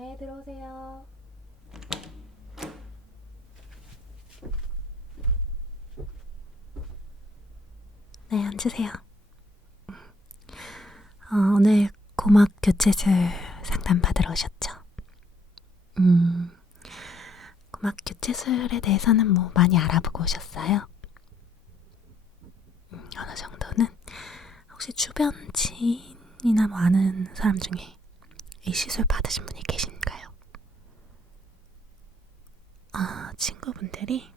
네, 들어오세요. 네, 앉으세요. 오늘 고막 교체술 상담 받으러 오셨죠? 고막 교체술에 대해서는 뭐 많이 알아보고 오셨어요? 어느 정도는? 혹시 주변 지인이나 뭐 아는 사람 중에 이 시술 받으신 분이 계신가요? 친구분들이?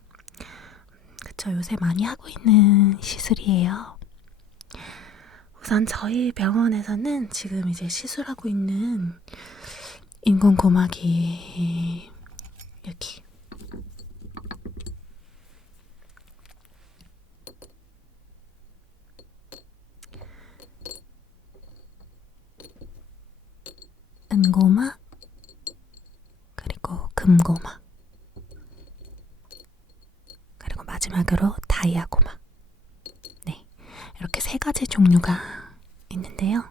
그쵸, 요새 많이 하고 있는 시술이에요. 우선 저희 병원에서는 지금 이제 시술하고 있는 인공고막이 여기 은고막 그리고 금고막 그리고 마지막으로 다이아고막, 네, 이렇게 세 가지 종류가 있는데요.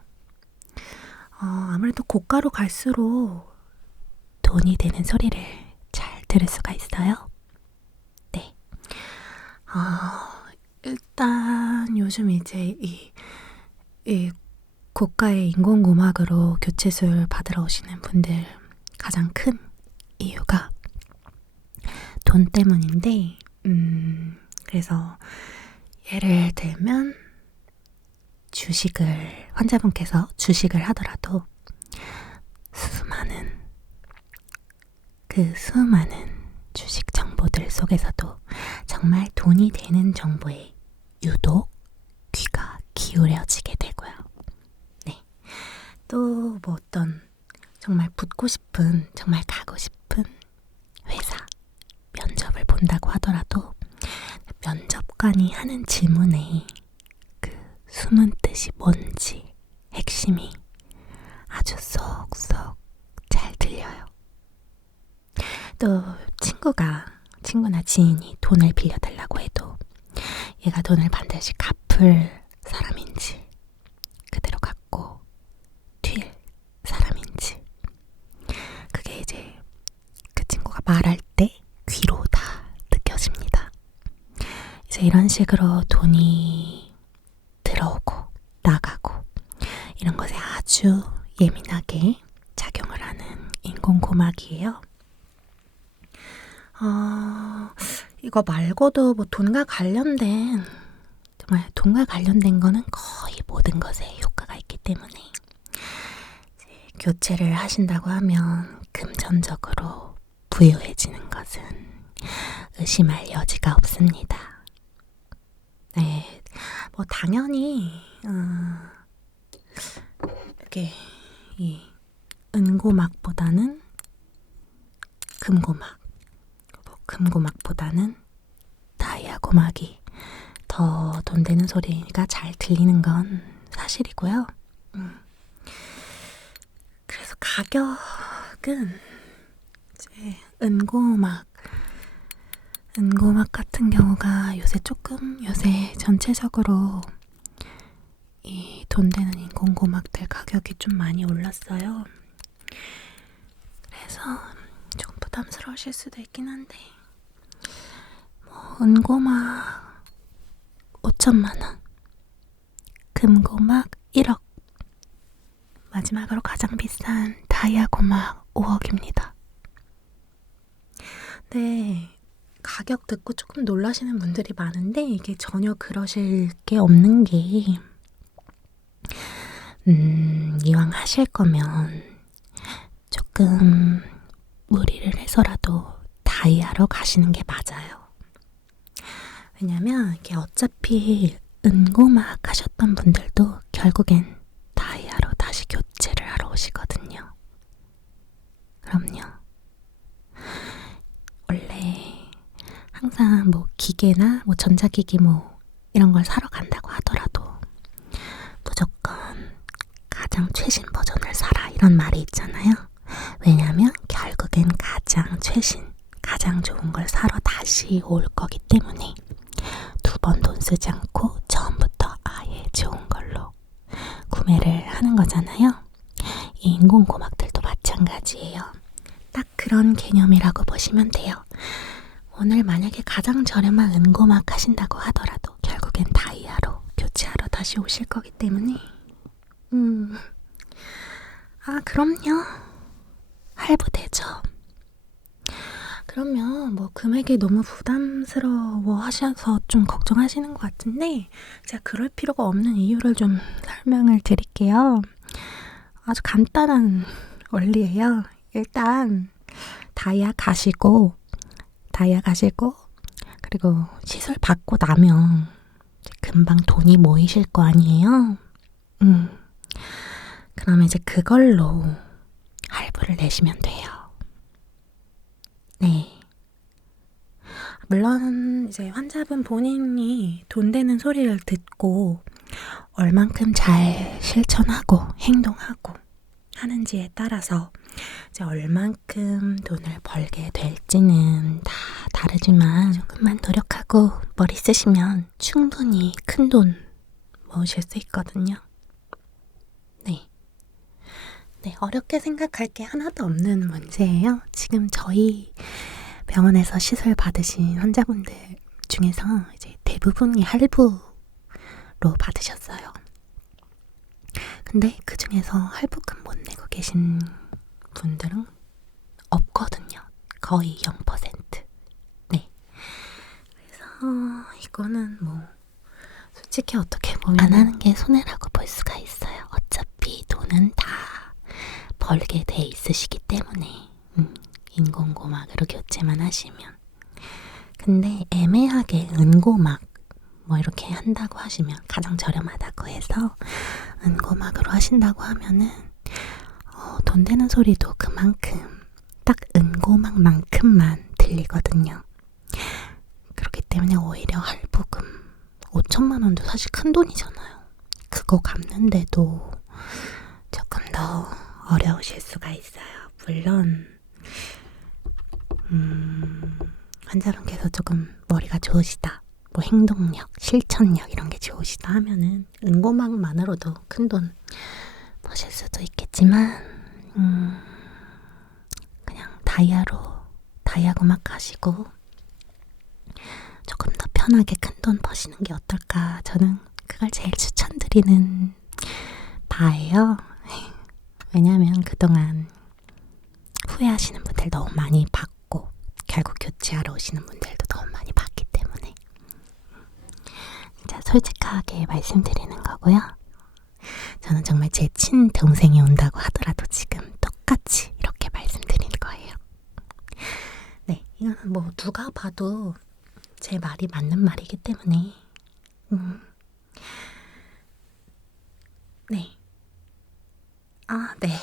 아무래도 고가로 갈수록 돈이 되는 소리를 잘 들을 수가 있어요. 네. 일단 요즘 이제 이 고가의 인공고막으로 교체술 받으러 오시는 분들 가장 큰 이유가 돈 때문인데, 그래서 예를 들면 환자분께서 주식을 하더라도 수많은 주식 정보들 속에서도 정말 돈이 되는 정보에 유독 귀가 기울여지게 되고요. 네. 또 뭐 어떤 정말 붙고 싶은, 정말 가고 싶은 회사 면접을 본다고 하더라도 면접관이 하는 질문에 그 숨은 뜻이 뭔지 핵심이 아주 쏙쏙 잘 들려요. 또 친구나 지인이 돈을 빌려달라고 해도 얘가 돈을 반드시 갚을 사람인지, 그대로 갚고 튈 사람인지, 그게 이제 그 친구가 말할 때 귀로 다 느껴집니다. 이제 이런 식으로 돈이 들어오고 나가고 이런 것에 아주 예민하게 작용을 하는 인공고막이에요. 이거 말고도 뭐 돈과 관련된 거는 거의 모든 것에 효과가 있기 때문에 이제 교체를 하신다고 하면 금전적으로 부유해지는 것은 의심할 여지가 없습니다. 네, 뭐 당연히 이렇게 이 은고막보다는 금고막보다는 다이아고막이 더 돈 되는 소리가 잘 들리는 건 사실이고요. 그래서 가격은 이제 은고막 같은 경우가 요새 전체적으로 이 돈 되는 인공고막들 가격이 좀 많이 올랐어요. 그래서 조금 부담스러우실 수도 있긴 한데, 뭐 은고막 5천만 원, 금고막 1억, 마지막으로 가장 비싼 다이아고막 5억입니다. 네, 가격 듣고 조금 놀라시는 분들이 많은데 이게 전혀 그러실 게 없는 게, 이왕 하실 거면 조금 무리를 해서라도 다이아로 가시는 게 맞아요. 왜냐면 이게 어차피 은고막 하셨던 분들도 결국엔 다이아로 다시 교체를 하러 오시거든요. 그럼요. 원래 항상 뭐 기계나 뭐 전자기기 뭐 이런 걸 사러 간다고 하더라도 무조건 가장 최신 버전을 사라, 이런 말이 있잖아요. 왜냐면 결국엔 가장 최신, 가장 좋은 걸 사러 다시 올 거기 때문에 두 번 돈 쓰지 않고 처음부터 아예 좋은 걸로 구매를 하는 거잖아요. 이 인공고막들도 마찬가지예요. 딱 그런 개념이라고 보시면 돼요. 오늘 만약에 가장 저렴한 은고막 하신다고 하더라도 결국엔 다이아로 교체하러 다시 오실 거기 때문에 그럼요. 할부되죠. 그러면 뭐 금액이 너무 부담스러워 하셔서 좀 걱정하시는 것 같은데 제가 그럴 필요가 없는 이유를 좀 설명을 드릴게요. 아주 간단한 원리예요. 일단 다이아 가시고 그리고 시술 받고 나면 금방 돈이 모이실 거 아니에요? 그러면 이제 그걸로 할부를 내시면 돼요. 네. 물론 이제 환자분 본인이 돈 되는 소리를 듣고 얼만큼 잘 실천하고 행동하고 하는지에 따라서 이제 얼만큼 돈을 벌게 될지는 다 다르지만 조금만 노력하고 머리 쓰시면 충분히 큰 돈 모으실 수 있거든요. 네, 어렵게 생각할 게 하나도 없는 문제예요. 지금 저희 병원에서 시술 받으신 환자분들 중에서 이제 대부분이 할부로 받으셨어요. 근데 그 중에서 할부금 못 내고 계신 분들은 없거든요. 거의 0%. 네. 그래서 이거는 뭐 솔직히 어떻게 보면 안 하는 게 손해라고 볼 수가 있어요. 어차피 돈은 다 벌게 돼 있으시기 때문에 인공고막으로 교체만 하시면. 근데 애매하게 은고막 뭐 이렇게 한다고 하시면 가장 저렴하다고 해서 은고막으로 하신다고 하면은 돈 되는 소리도 그만큼 딱 은고막만큼만 들리거든요. 그렇기 때문에 오히려 할부금 5천만 원도 사실 큰 돈이잖아요. 그거 갚는데도 조금 더 어려우실 수가 있어요. 물론 환자분께서 조금 머리가 좋으시다, 뭐 행동력, 실천력 이런 게 좋으시다 하면은 은고막만으로도 큰 돈 버실 수도 있겠지만 그냥 다이아고막 하시고 조금 더 편하게 큰 돈 버시는 게 어떨까, 저는 그걸 제일 추천드리는 바예요. 왜냐면 그동안 후회하시는 분들 너무 많이 봤고 결국 교체하러 오시는 분들도 너무 많이 봤기 때문에 진짜 솔직하게 말씀드리는 거고요. 저는 정말 제 친동생이 온다고 하더라도 지금 똑같이 이렇게 말씀드리는 거예요. 네, 이거는 뭐 누가 봐도 제 말이 맞는 말이기 때문에 네. 네.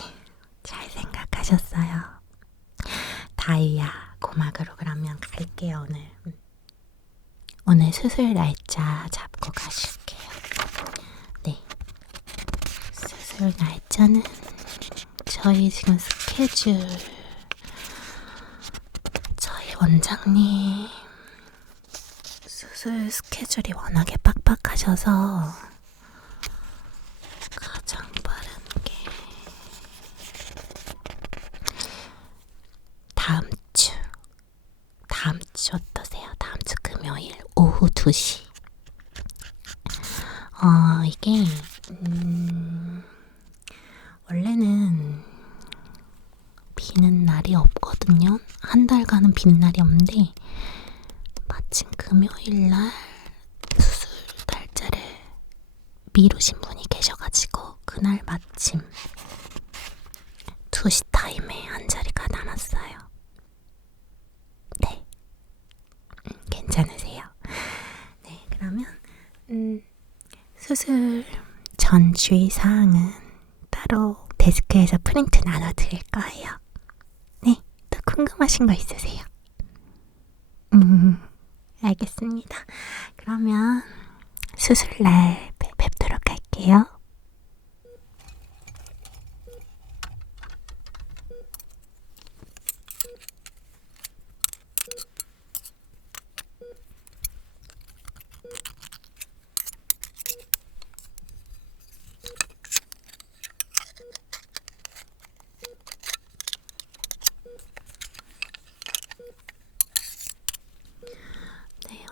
잘 생각하셨어요. 다이아 고막으로 그러면 갈게요. 오늘 수술 날짜 잡고 가실게요. 네. 수술 날짜는 저희 지금 스케줄, 저희 원장님 수술 스케줄이 워낙에 빡빡하셔서 가장 빠른 게 다음 주 어떠세요? 다음 주 금요일 오후 2시. 이게 원래는 비는 날이 없거든요. 한 달간은 비는 날이 없는데 마침 금요일날 수술 날짜를 미루신 분이 계셔가지고 그날 마침 2시 타임에 한 자리가 남았어요. 네. 괜찮으세요? 네, 그러면 수술 전 주의사항은 따로 데스크에서 프린트 나눠드릴 거예요. 네, 또 궁금하신 거 있으세요? 알겠습니다. 그러면 수술날 뵙도록 할게요.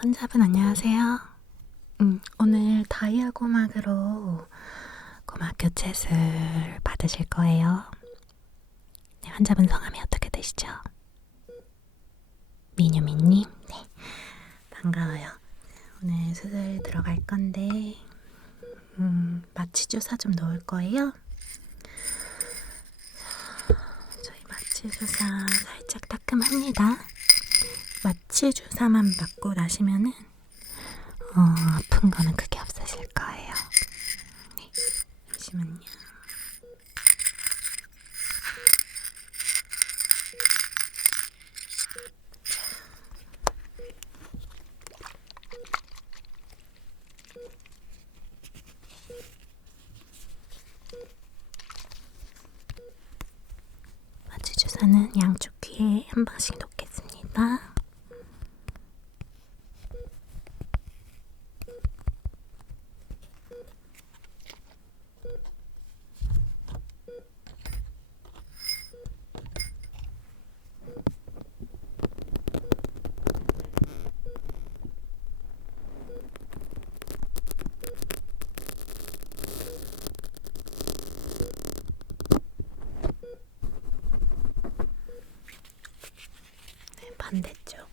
환자분 안녕하세요. 오늘 다이아 고막으로 고막 교체술 받으실 거예요. 네, 환자분 성함이 어떻게 되시죠? 민유민님? 네, 반가워요. 오늘 수술 들어갈 건데 마취 주사 좀 넣을 거예요. 저희 마취 주사 살짝 따끔합니다. 마취 주사만 맞고 나시면은 아픈 거는 크게 없으실 거예요. 네, 잠시만요. 마취 주사는 양쪽 귀에 한 방씩 놓겠습니다. 네, 반대쪽.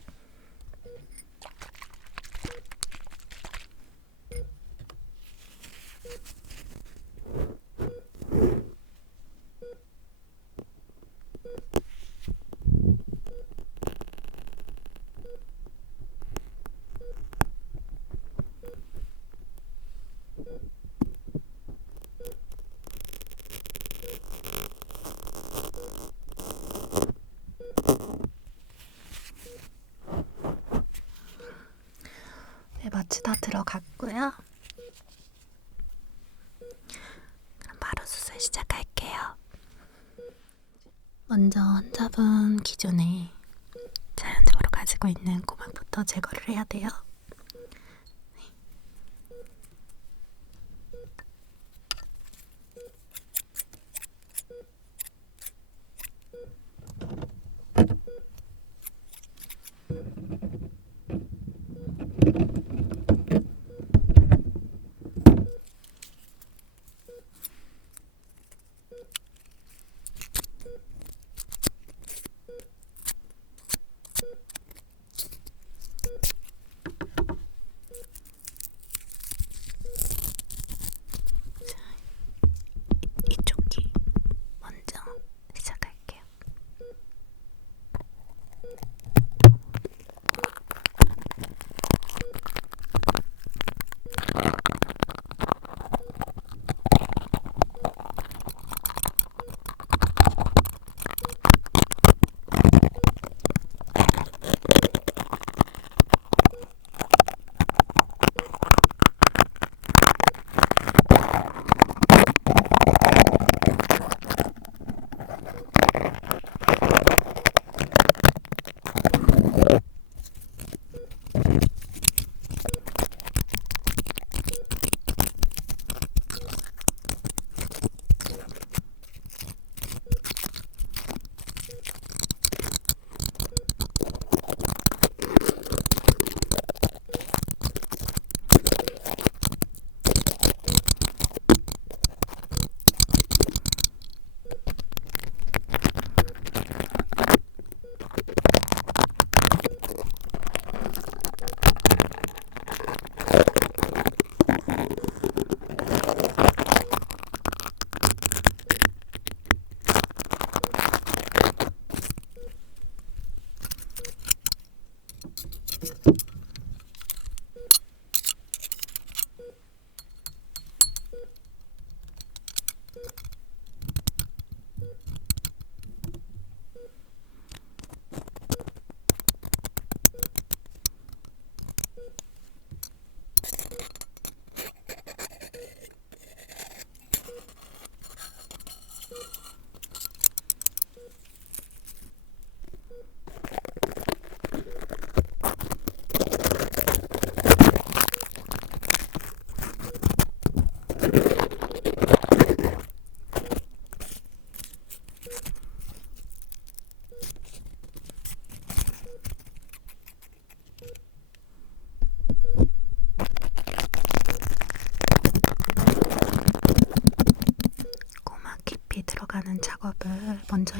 네, 마취 다 들어갔고요. 그럼 바로 수술 시작할게요. 먼저 환자분 기존에 자연적으로 가지고 있는 고막부터 제거를 해야 돼요.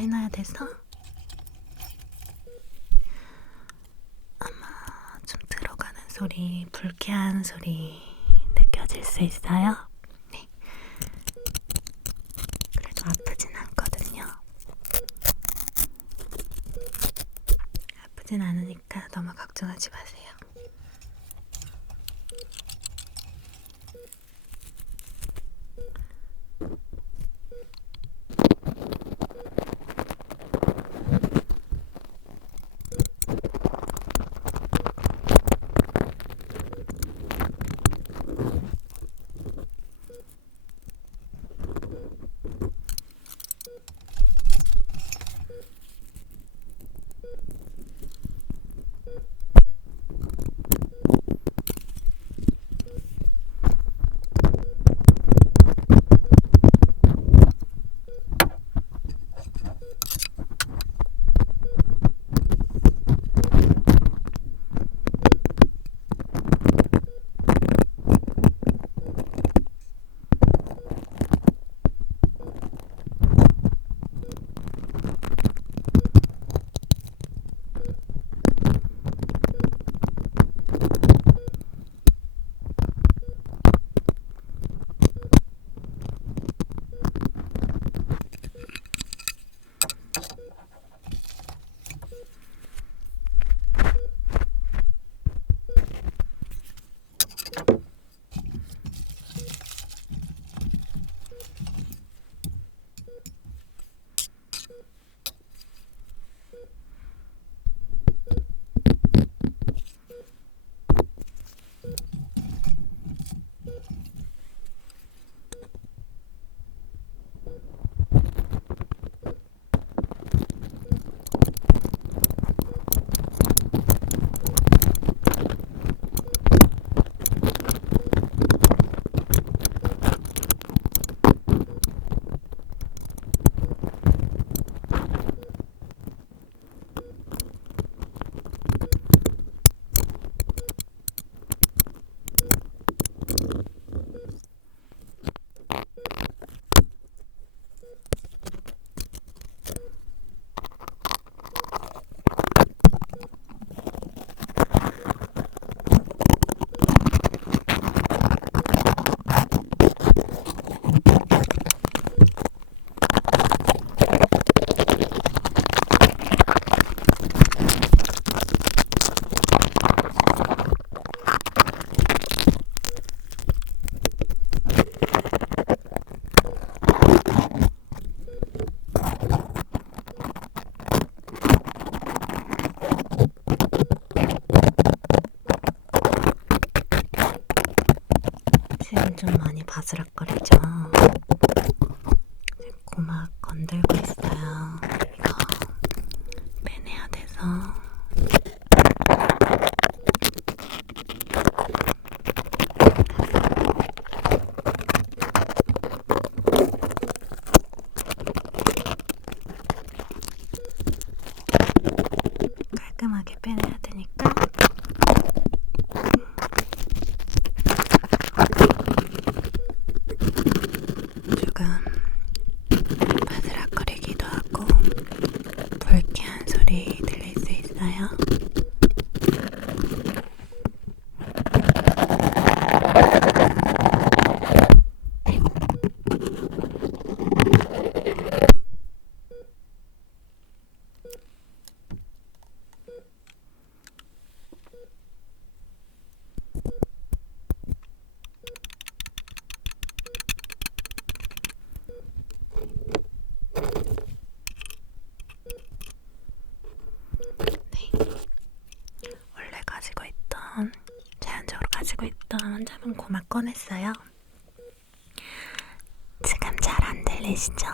해놔야 돼서 아마 좀 들어가는 소리, 불쾌한 소리 느껴질 수 있어요. 네. 그래도 아프진 않거든요. 아프진 않으니까 너무 걱정하지 마세요. 지금 좀 많이 바스락거리죠? 고막 건들고 있어요. 이거 빼내야 돼서. 깔끔하게 빼내야 되니까 조금 바스락거리기도 하고 불쾌한 소리 들릴 수 있어요. 원래 자연적으로 가지고 있던 환자분 고막 꺼냈어요. 지금 잘 안 들리시죠?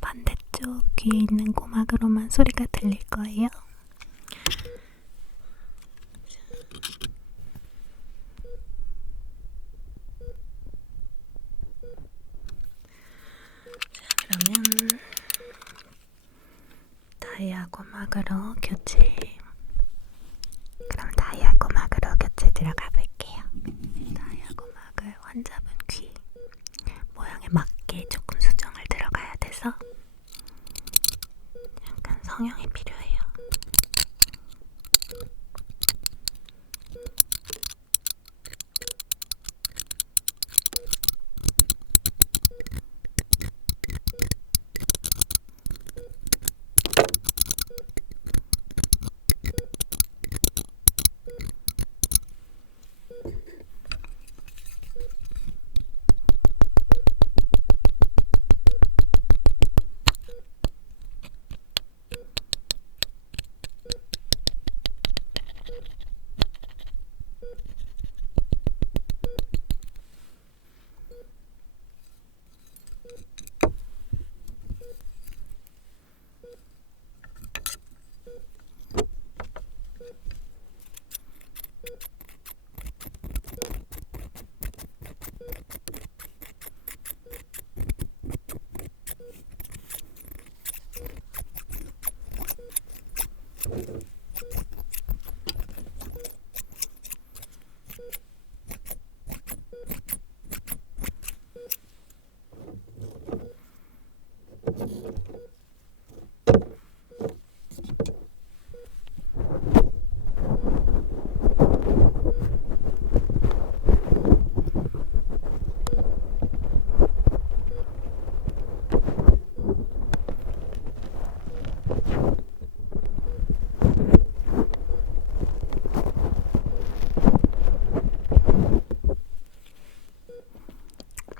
반대쪽 귀에 있는 고막으로만 소리가 들릴 거예요. 자, 그러면 다이아 고막으로 교체. 그럼 다이아 고막으로 교체 들어가 볼게요. 다이아 고막을 환자분 귀 모양에 맞게 조금 수정을 들어가야 돼서 있어? 약간 성형이 필요해요.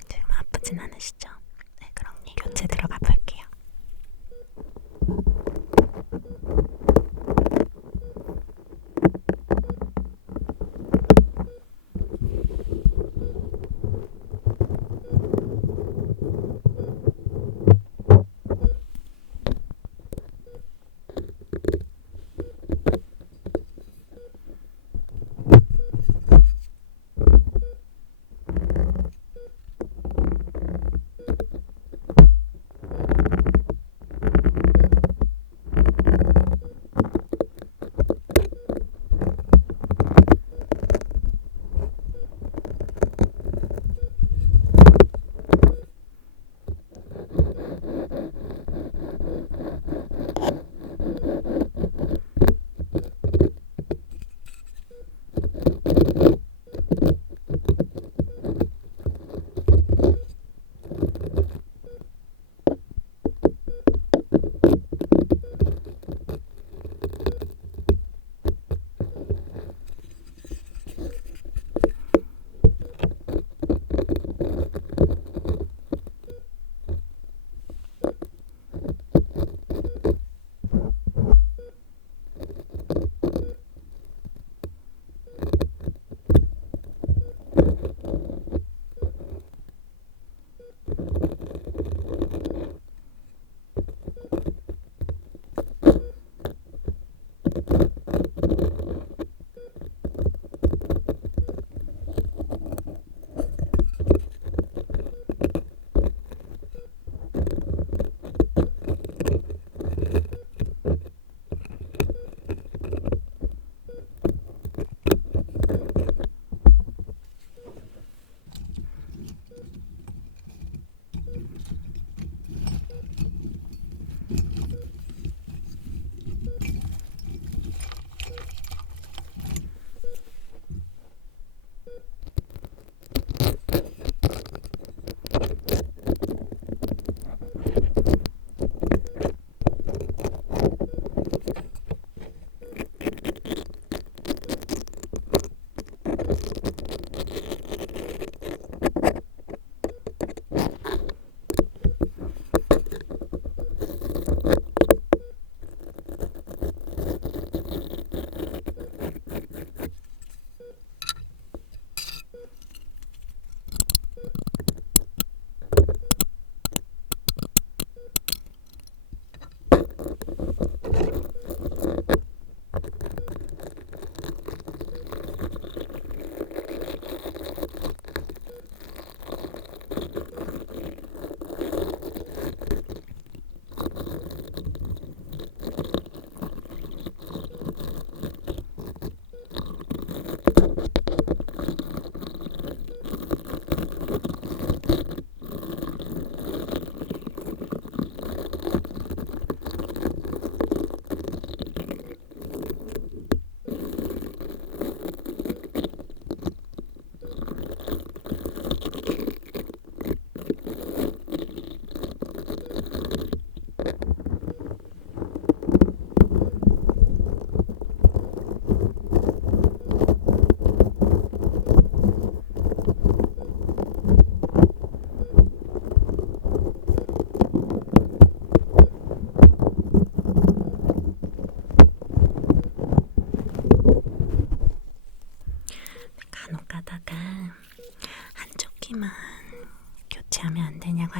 지금 아프진 않으시죠? 네, 그럼 교체 들어가 볼게요.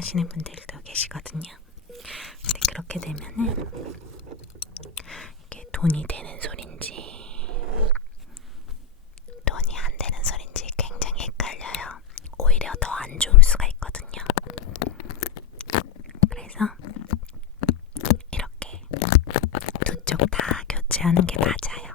하시는 분들도 계시거든요. 근데 그렇게 되면은 이게 돈이 되는 소린지 돈이 안 되는 소린지 굉장히 헷갈려요. 오히려 더 안 좋을 수가 있거든요. 그래서 이렇게 두 쪽 다 교체하는 게 맞아요.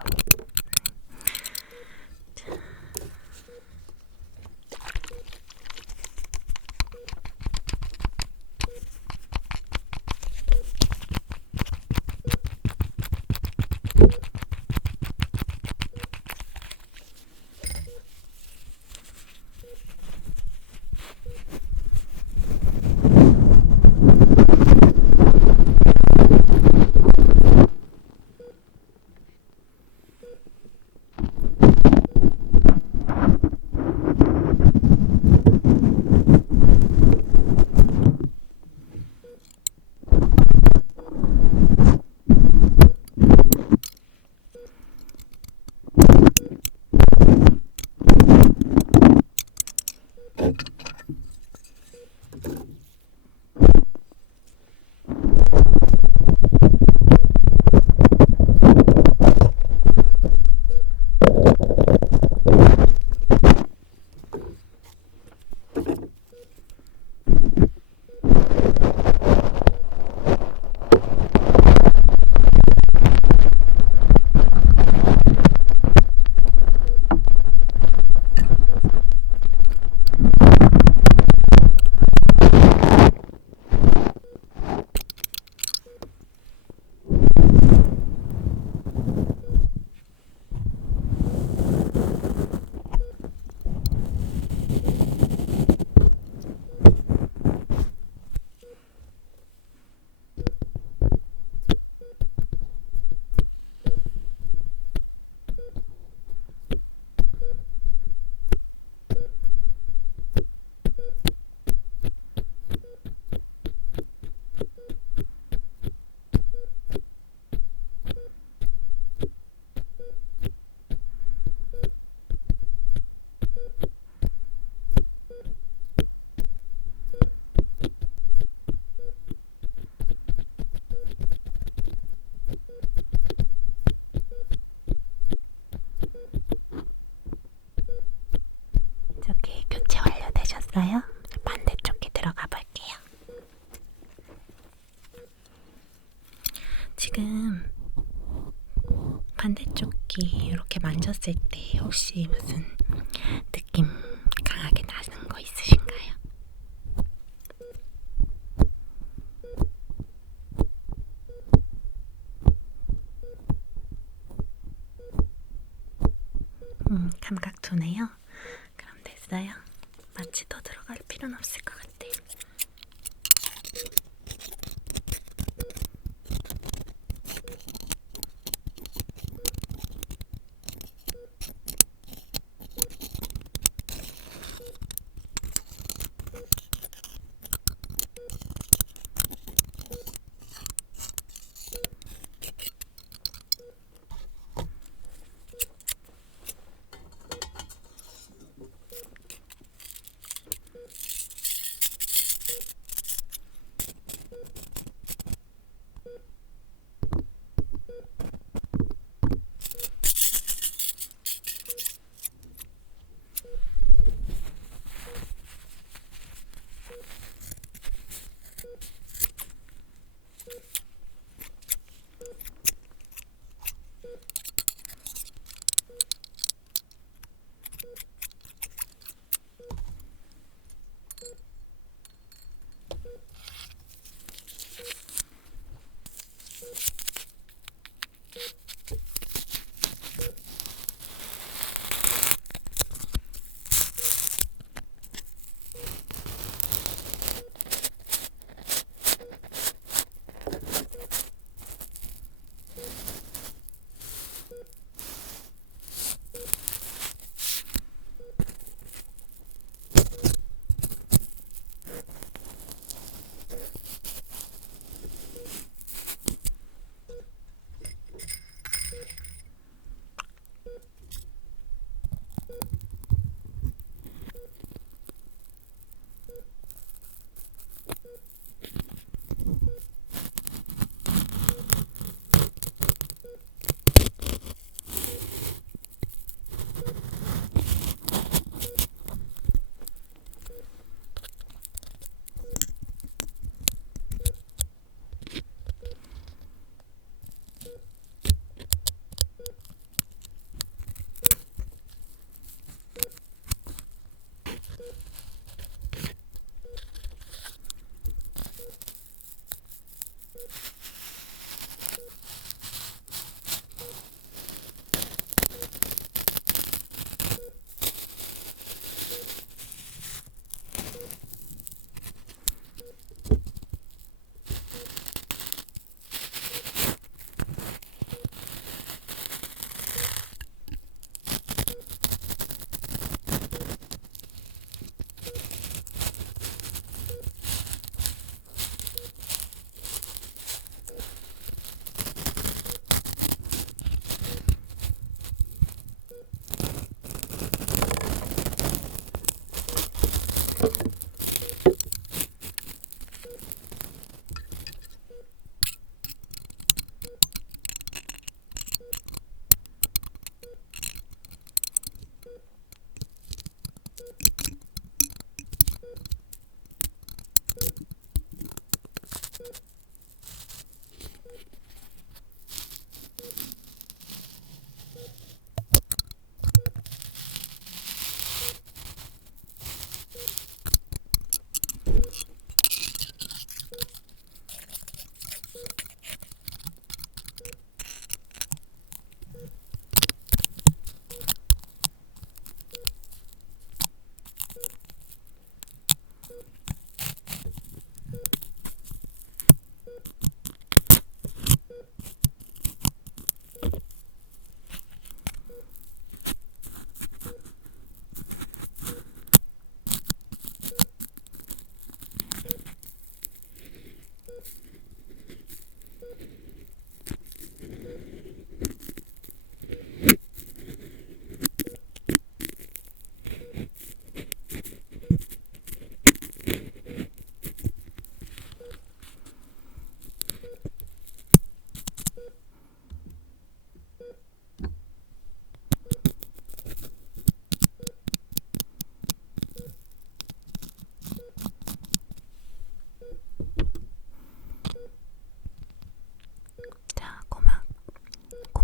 저기 교체 완료되셨어요? 반대쪽에 들어가 볼게요. 지금 반대쪽이 이렇게 만졌을 때 혹시 무슨 느낌 강하게 나는 거 있으신가요? 감각 도네요. 그럼 됐어요. 마취 더 들어갈 필요는 없을 것 같아요.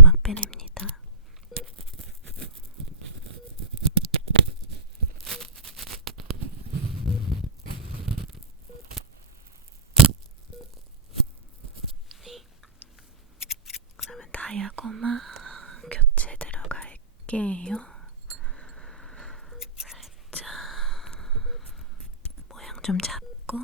막 빼냅니다. 그러면 다이아고마 교체 들어갈게요. 살짝 모양 좀 잡고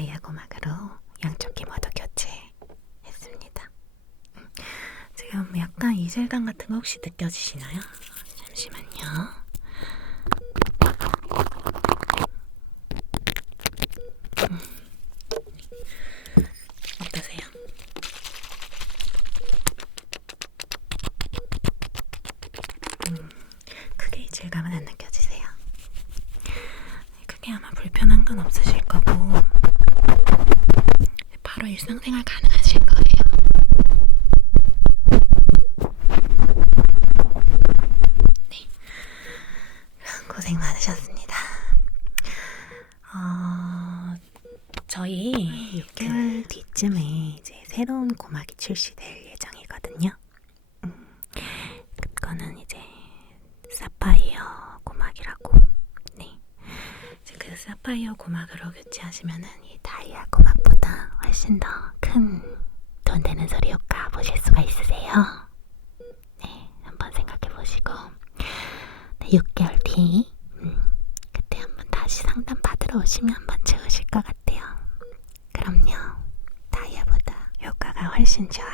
다이아 고막으로 양쪽 귀 모두 교체했습니다. 지금 약간 이질감 같은 거 혹시 느껴지시나요? 잠시만요. 어떠세요? 크게 이질감은 안 느껴지세요? 크게 아마 불편한 건 없으실 거고 바로 일상생활 가능하실 거예요. 네, 고생 많으셨습니다. 저희 6개월 뒤쯤에 이제 새로운 고막이 출시될 예정이거든요. 그거는 이제 사파이어 고막이라고. 네, 이제 그 사파이어 고막으로 교체하시면은 이 다이아 고막보다 훨씬 더 큰 돈 되는 소리 효과 보실 수가 있으세요. 네, 한번 생각해 보시고 네, 6개월 뒤 그때 한번 다시 상담 받으러 오시면 한번 좋으실 것 같아요. 그럼요, 다이아보다 효과가 훨씬 좋아요.